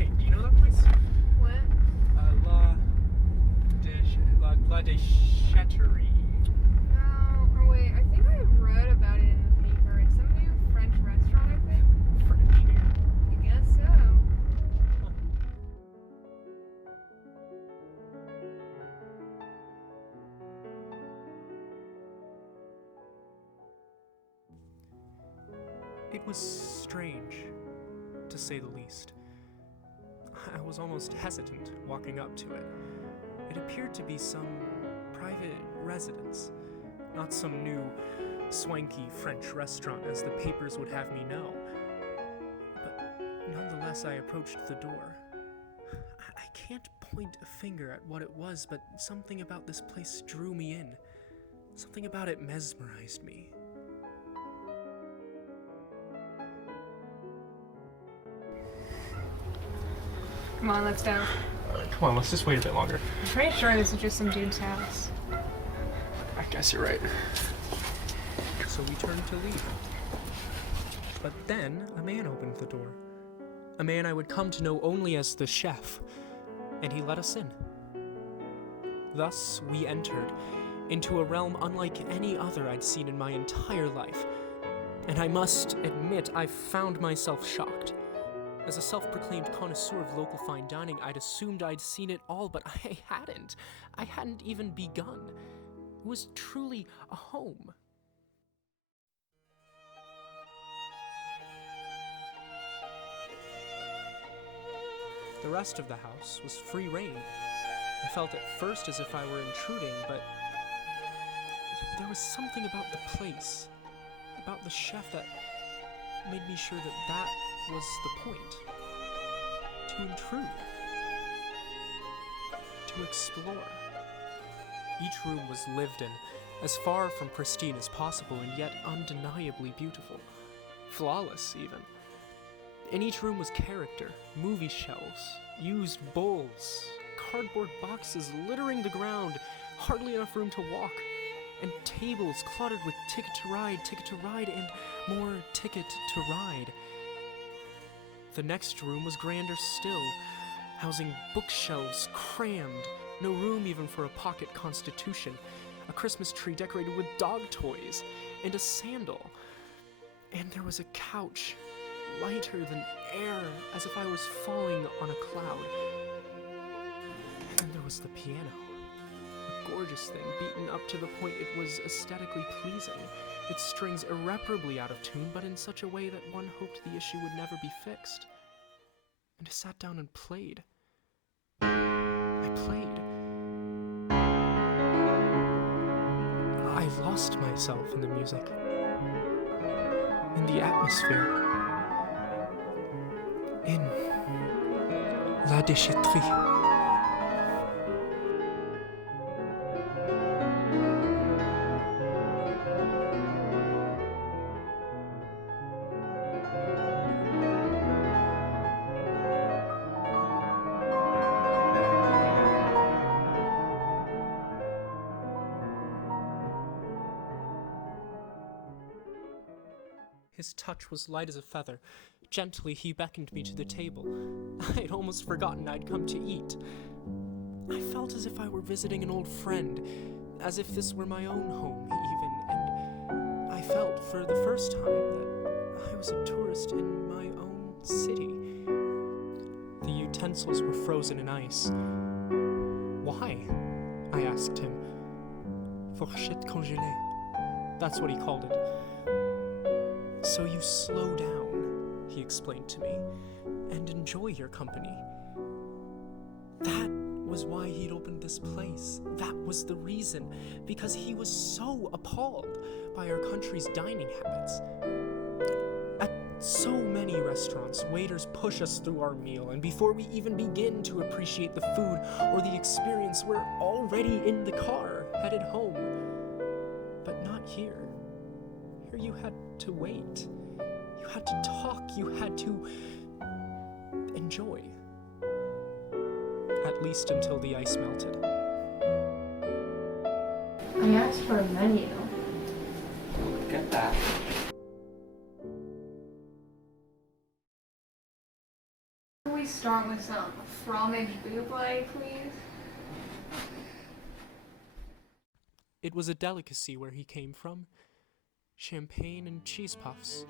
Hey, do you know that place? What? La Déchetterie. No, or wait, I think I read about it in the paper. It's some new French restaurant, I think. French here. I guess so. It was strange, to say the least. I was almost hesitant walking up to it. It appeared to be some private residence, not some new, swanky French restaurant as the papers would have me know. But nonetheless, I approached the door. I can't point a finger at what it was, but something about this place drew me in. Something about it mesmerized me. Come on, let's go. Come on, let's just wait a bit longer. I'm pretty sure this is just some dude's house. I guess you're right. So we turned to leave. But then a man opened the door. A man I would come to know only as the chef. And he let us in. Thus we entered into a realm unlike any other I'd seen in my entire life. And I must admit, I found myself shocked. As a self-proclaimed connoisseur of local fine dining, I'd assumed I'd seen it all, but I hadn't. I hadn't even begun. It was truly a home. The rest of the house was free rein. I felt at first as if I were intruding, but there was something about the place, about the chef, that made me sure that that was the point. To intrude. To explore. Each room was lived in, as far from pristine as possible, and yet undeniably beautiful. Flawless, even. In each room was character, movie shelves, used bowls, cardboard boxes littering the ground, hardly enough room to walk, and tables cluttered with ticket to ride, and more ticket to ride. The next room was grander still, housing bookshelves crammed, no room even for a pocket constitution, a Christmas tree decorated with dog toys, and a sandal. And there was a couch, lighter than air, as if I was falling on a cloud. And there was the piano, a gorgeous thing, beaten up to the point it was aesthetically pleasing, its strings irreparably out of tune, but in such a way that one hoped the issue would never be fixed. And I sat down and played. I played. I lost myself in the music, in the atmosphere, in La Déchetterie. His touch was light as a feather. Gently, he beckoned me to the table. I'd almost forgotten I'd come to eat. I felt as if I were visiting an old friend, as if this were my own home, even, and I felt for the first time that I was a tourist in my own city. The utensils were frozen in ice. Why? I asked him. Fourchette congelée. That's what he called it. So you slow down, he explained to me, and enjoy your company. That was why he'd opened this place. That was the reason, because he was so appalled by our country's dining habits. At so many restaurants, waiters push us through our meal, and before we even begin to appreciate the food or the experience, we're already in the car, headed home. But not here. Here you had to wait. You had to talk. You had to enjoy. At least until the ice melted. I asked for a menu. Get that. Are we we start with some fromage buble, please? It was a delicacy where he came from. Champagne and cheese puffs.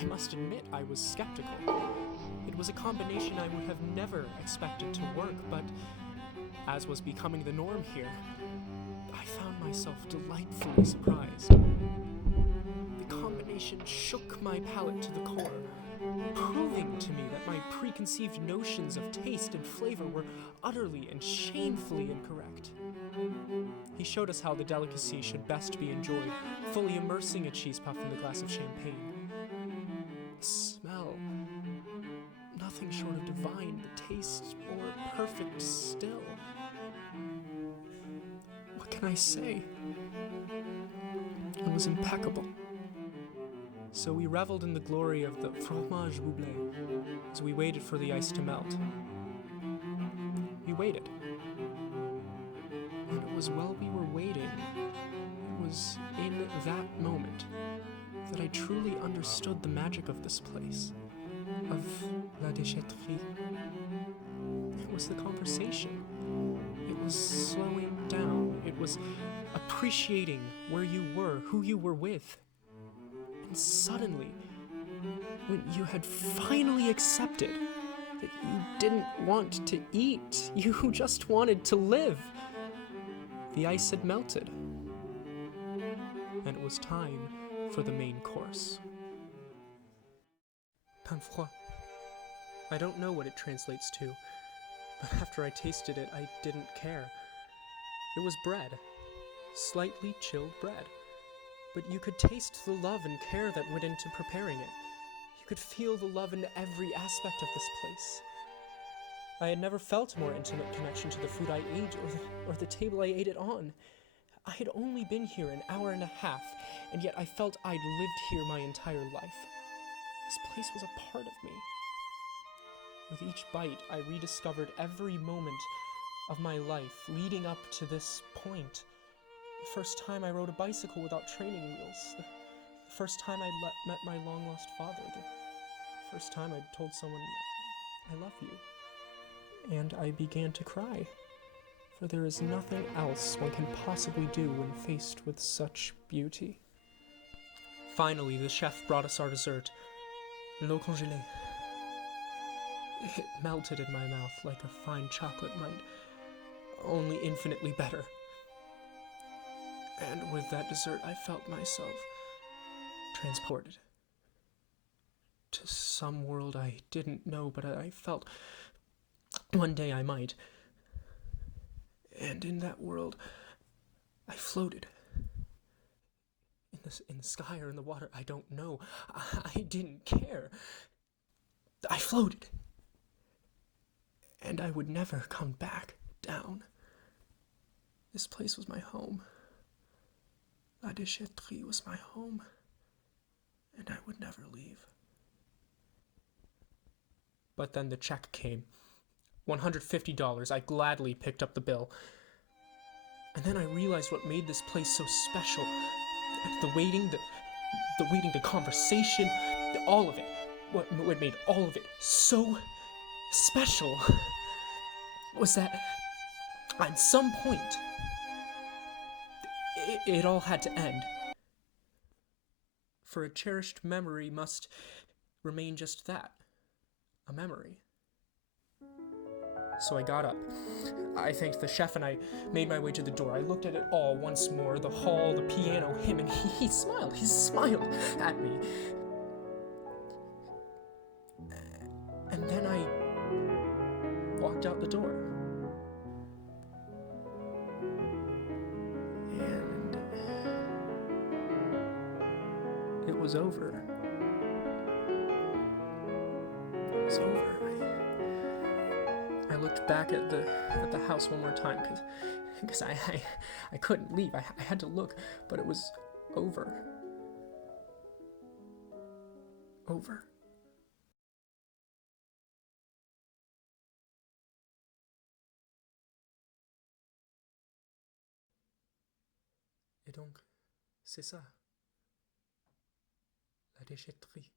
I must admit I was skeptical. It was a combination I would have never expected to work, but as was becoming the norm here, I found myself delightfully surprised. The combination shook my palate to the core, proving to me that my preconceived notions of taste and flavor were utterly and shamefully incorrect. He showed us how the delicacy should best be enjoyed, fully immersing a cheese puff in the glass of champagne. The smell, nothing short of divine, the taste more perfect still. What can I say? It was impeccable. So we reveled in the glory of the fromage buble as we waited for the ice to melt. We waited. And it was while we were waiting, it was in that moment that I truly understood the magic of this place, of la Déchetterie. It was the conversation. It was slowing down. It was appreciating where you were, who you were with. And suddenly, when you had finally accepted that you didn't want to eat, you just wanted to live, the ice had melted, and it was time for the main course. Pain froid. I don't know what it translates to, but after I tasted it, I didn't care. It was bread, slightly chilled bread, but you could taste the love and care that went into preparing it. You could feel the love in every aspect of this place. I had never felt a more intimate connection to the food I ate or the table I ate it on. I had only been here an hour and a half, and yet I felt I'd lived here my entire life. This place was a part of me. With each bite, I rediscovered every moment of my life leading up to this point. The first time I rode a bicycle without training wheels. The first time I met my long-lost father. The first time I told someone, I love you. And I began to cry, for there is nothing else one can possibly do when faced with such beauty. Finally, the chef brought us our dessert, l'eau congelée. It melted in my mouth like a fine chocolate might, only infinitely better. And with that dessert, I felt myself transported to some world I didn't know, but I felt one day I might. And in that world, I floated. In the sky or in the water, I don't know. I didn't care. I floated. And I would never come back down. This place was my home. La Déchetterie was my home. And I would never leave. But then the check came. $150. I gladly picked up the bill. And then I realized what made this place so special. The waiting, the conversation, all of it. What made all of it so special was that at some point, it all had to end. For a cherished memory must remain just that, a memory. So I got up. I thanked the chef and I made my way to the door. I looked at it all once more, the hall, the piano, him, and he smiled. He smiled at me. And then I walked out the door. And it was over. It was over. I looked back at the house one more time because I couldn't leave. I had to look, but it was over. Over. Et donc, c'est ça, la déchetterie.